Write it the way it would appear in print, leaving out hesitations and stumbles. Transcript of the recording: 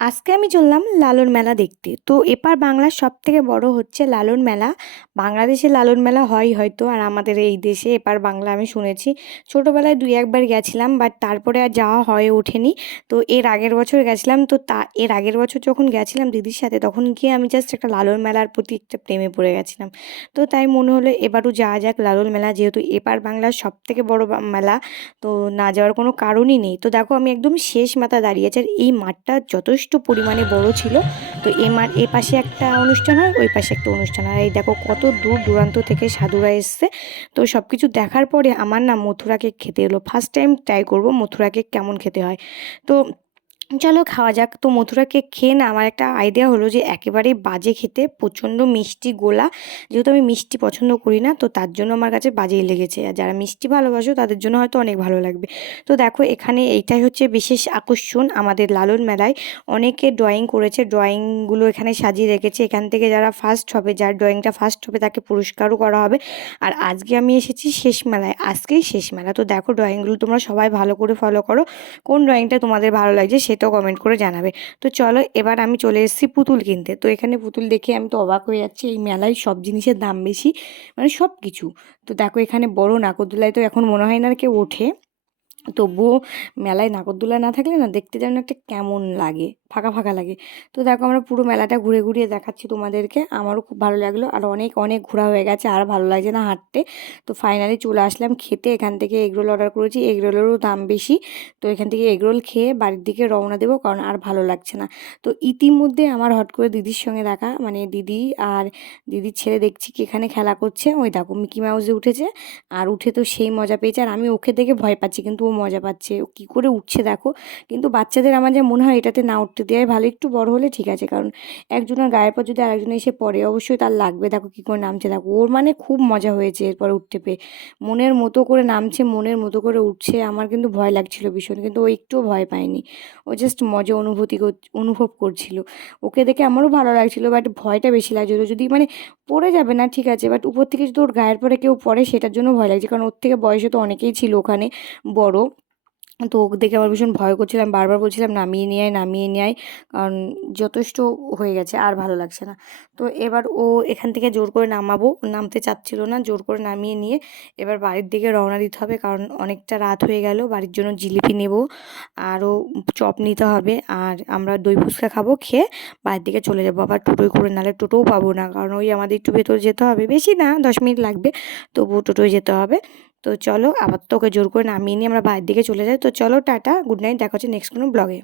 আজকে আমি চললাম লালন মেলা দেখতে। তো এপার বাংলার সবথেকে বড় হচ্ছে লালন মেলা। বাংলাদেশে লালন মেলা হয় হয়তো, আর আমাদের এই দেশে এপার বাংলা আমি শুনেছি। ছোটোবেলায় ২-১ বার গেছিলাম, বাট তারপরে আর যাওয়া হয়ে ওঠেনি। তো এর আগের বছর গেছিলাম, তো এর আগের বছর যখন গেছিলাম দিদির সাথে, তখন গিয়ে আমি জাস্ট একটা লালন মেলার প্রতি একটা প্রেমে পড়ে গেছিলাম। তো তাই মনে হলো এবারও যাওয়া যাক লালন মেলা, যেহেতু এপার বাংলার সবথেকে বড় মেলা। তো না যাওয়ার কোনো কারণই নেই। তো দেখো আমি একদম শেষ মাথা দাঁড়িয়ে আছি, আর এই মাঠটা যথেষ্ট পরিমাণে বড় ছিল। তো এ পাশে একটা অনুষ্ঠান হয়, ওই পাশে একটা অনুষ্ঠান হয়। আর এই দেখো কত দূর দূরান্ত থেকে সাধুরা এসছে। তো সব কিছু দেখার পরে আমার না মথুরা কেক খেতে এলো। ফার্স্ট টাইম ট্রাই করবো মথুরা কেক কেমন খেতে হয়। তো চলো খাওয়া যাক। তো মথুরা কেক খেয়ে না আমার একটা আইডিয়া হলো যে একেবারেই বাজে খেতে, প্রচণ্ড মিষ্টি গোলা। যেহেতু আমি মিষ্টি পছন্দ করি না, তো তার জন্য আমার কাছে বাজেই লেগেছে। আর যারা মিষ্টি ভালোবাসো তাদের জন্য হয়তো অনেক ভালো লাগবে। তো দেখো এখানে এইটাই হচ্ছে বিশেষ আকর্ষণ আমাদের লালন মেলায়। অনেকে ড্রয়িং করেছে, ড্রয়িংগুলো এখানে সাজিয়ে রেখেছে। এখান থেকে যারা ফার্স্ট হবে, যার ড্রয়িংটা ফার্স্ট হবে তাকে পুরস্কারও করা হবে। আর আজকে আমি এসেছি শেষ মেলায়, আজকেই শেষ মেলা। তো দেখো ড্রয়িংগুলো তোমরা সবাই ভালো করে ফলো করো। কোন ড্রয়িংটা তোমাদের ভালো লাগছে সেটাও কমেন্ট করে জানাবে। তো চলো এবার আমি চলে এসেছি পুতুল কিনতে। তো এখানে পুতুল দেখে আমি তো অবাক হয়ে যাচ্ছি, এই মেলায় সব জিনিসের দাম বেশি, মানে সব কিছু। তো দেখো এখানে বড় নাগরদোলায় তো এখন মনে হয় না আর কেউ ওঠে। তবুও মেলায় নাগরদোলা না থাকলে না দেখতে যেন একটা কেমন লাগে, ফাঁকা ফাঁকা লাগে। তো দেখো আমরা পুরো মেলাটা ঘুরে ঘুরিয়ে দেখাচ্ছি তোমাদেরকে। আমারও খুব ভালো লাগলো, আর অনেক অনেক ঘোরা হয়ে গেছে, আর ভালো লাগছে না হাঁটতে। তো ফাইনালি চলে আসলাম খেতে। এখান থেকে এগরোল অর্ডার করেছি, এগরোলেরও দাম বেশি। তো এখান থেকে এগরোল খেয়ে বাড়ির দিকে রওনা দেবো, কারণ আর ভালো লাগছে না। তো ইতিমধ্যে আমার হট করে দিদির সঙ্গে দেখা, মানে দিদি আর দিদির ছেলে দেখছি কি এখানে খেলা করছে। ওই দেখো মিকি মাউসে উঠেছে, আর উঠে তো সেই মজা পেয়েছে। আর আমি ওকে দেখে ভয় পাচ্ছি, কিন্তু ও মজা পাচ্ছে। ও কী করে উঠছে দেখো। কিন্তু বাচ্চাদের আমার যা মনে হয় এটাতে না উঠতে দেওয়াই ভালো। একটু বড় হলে ঠিক আছে, কারণ একজনের গায়ের পর যদি আরেকজন এসে পড়ে অবশ্যই তার লাগবে। দেখো কী করে নামছে, দেখো ওর মানে খুব মজা হয়েছে এরপরে উঠতে পেয়ে। মনের মতো করে নামছে, মনের মতো করে উঠছে। আমার কিন্তু ভয় লাগছিল ভীষণ, কিন্তু ও একটুও ভয় পায়নি। ও জাস্ট মজা অনুভব করছিল। ওকে দেখে আমারও ভালো লাগছিল, বাট ভয়টা বেশি লাগছিল। যদি মানে পড়ে যাবে না ঠিক আছে, বাট উপর থেকে যদি ওর গায়ের পরে কেউ পড়ে সেটার জন্য ভয় লাগছে, কারণ ওর থেকে বয়সে তো অনেকেই ছিল ওখানে বড়। তো ওকে দেখে আমার ভীষণ ভয় করছিলাম, বারবার বলছিলাম নামিয়ে নিয়ে আয়, নামিয়ে নিয়ে আয়, কারণ যথেষ্ট হয়ে গেছে, আর ভালো লাগছে না। তো এবার ও এখান থেকে জোর করে নামাবো, নামতে চাচ্ছিল না, জোর করে নামিয়ে নিয়ে এবার বাড়ির দিকে রওনা দিতে হবে, কারণ অনেকটা রাত হয়ে গেল। বাড়ির জন্য জিলিপি নেব, আরও চপ নিতে হবে, আর আমরা দই ফুচকা খাবো, খেয়ে বাড়ির দিকে চলে যাবো। আবার টোটোয় করে, নাহলে টোটোও পাবো না, কারণ ওই আমাদের একটু ভেতরে যেতে হবে, বেশি না 10 মিনিট লাগবে, তবুও টোটোয় যেতে হবে। তো চলো আবার তোকে জোর করে নামিয়ে নিয়ে আমরা বাড়ির দিকে চলে যাই। তো চলো টাটা, গুড নাইট, দেখা হচ্ছে নেক্সট কোনো ব্লগে।